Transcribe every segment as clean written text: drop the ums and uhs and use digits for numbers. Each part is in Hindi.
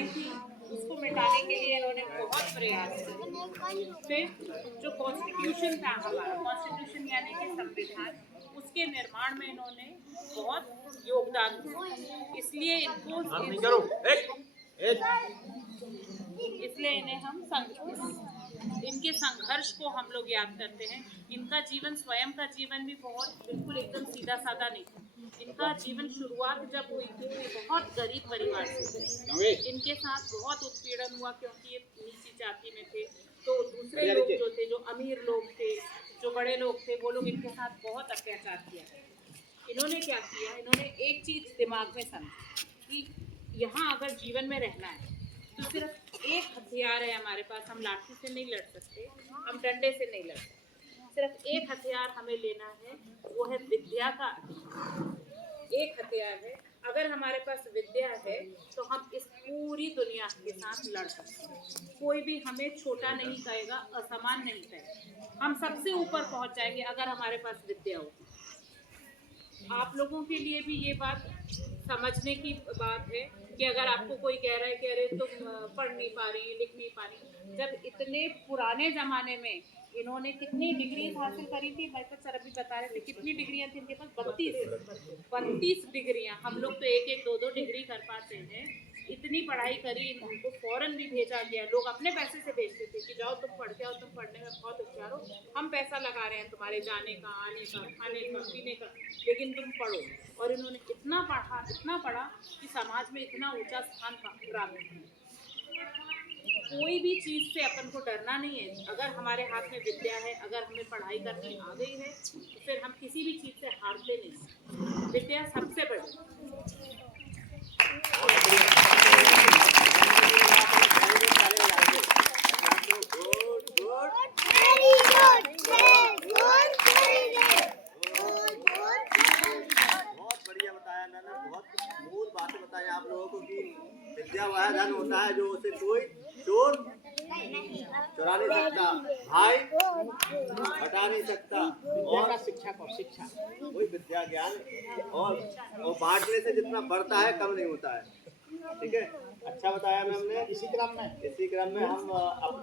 आई थी उसको मिटाने के लिए इन्होंने बहुत प्रयास किए। फिर जो कॉन्स्टिट्यूशन था हमारा, कॉन्स्टिट्यूशन यानी कि संविधान, उसके निर्माण में इन्होंने बहुत योगदान दिया। इसलिए इन्हें हम इनके संघर्ष को हम लोग याद करते हैं। इनका जीवन, स्वयं का जीवन भी बहुत बिल्कुल एकदम सीधा साधा नहीं था। इनका जीवन शुरुआत जब हुई थी बहुत गरीब परिवार से, इनके साथ बहुत उत्पीड़न हुआ क्योंकि ये नीची जाति में थे। तो दूसरे लोग जो थे, जो अमीर लोग थे, जो बड़े लोग थे, वो लोग इनके साथ बहुत अत्याचार किया। इन्होंने क्या किया, इन्होंने एक चीज दिमाग में समझी कि यहाँ अगर जीवन में रहना है तो सिर्फ एक हथियार है हमारे पास। हम लाठी से नहीं लड़ सकते, हम डंडे से नहीं लड़ सकते। सिर्फ एक हथियार हमें लेना है, वो है विद्या का अधिकार। एक हथियार है, अगर हमारे पास विद्या है तो हम इस पूरी दुनिया के साथ लड़ सकते हैं। कोई भी हमें छोटा नहीं कहेगा, असमान नहीं कहेगा। हम सबसे ऊपर पहुंच जाएंगे अगर हमारे पास विद्या हो। आप लोगों के लिए भी ये बात समझने की बात है कि अगर आपको कोई कह रहा है कि अरे तुम पढ़ नहीं पा रही, लिख नहीं पा रही, जब इतने पुराने जमाने में इन्होंने कितनी डिग्री हासिल करी थी, भाई सर अभी बता रहे थे कितनी डिग्रियां थी इनके पास, 32 डिग्रियां। हम लोग तो एक एक दो दो डिग्री कर पाते हैं। इतनी पढ़ाई करी, इनको फॉरेन भी भेजा गया। लोग अपने पैसे से भेजते थे कि जाओ तुम पढ़ के आओ, तुम पढ़ने में बहुत होशियार हो, हम पैसा लगा रहे हैं तुम्हारे जाने का, आने का, खाने का, पीने का, लेकिन तुम पढ़ो। और इन्होंने इतना पढ़ा कि समाज में इतना ऊंचा स्थान प्राप्त किया। कोई भी चीज से अपन को डरना नहीं है। अगर हमारे हाथ में विद्या है, अगर हमें पढ़ाई करनी आ गई है, तो फिर हम किसी भी चीज से हारते नहीं। विद्या सबसे बड़ी। आप लोगों को कि विद्या वह धन होता है जो उसे कोई चोर चुरा नहीं सकता, भाई हटा नहीं सकता। और शिक्षा वही विद्या ज्ञान और बांटने से जितना बढ़ता है कम नहीं होता है। ठीक है, अच्छा बताया मैम ने। इसी क्रम में हम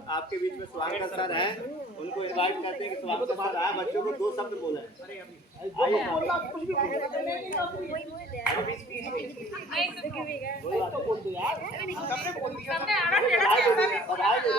आपके बीच में स्वागत सर हैं, उनको इनवाइट करते हैं कि स्वागत सर आए, बच्चों को 2 शब्द बोले। बधाई दे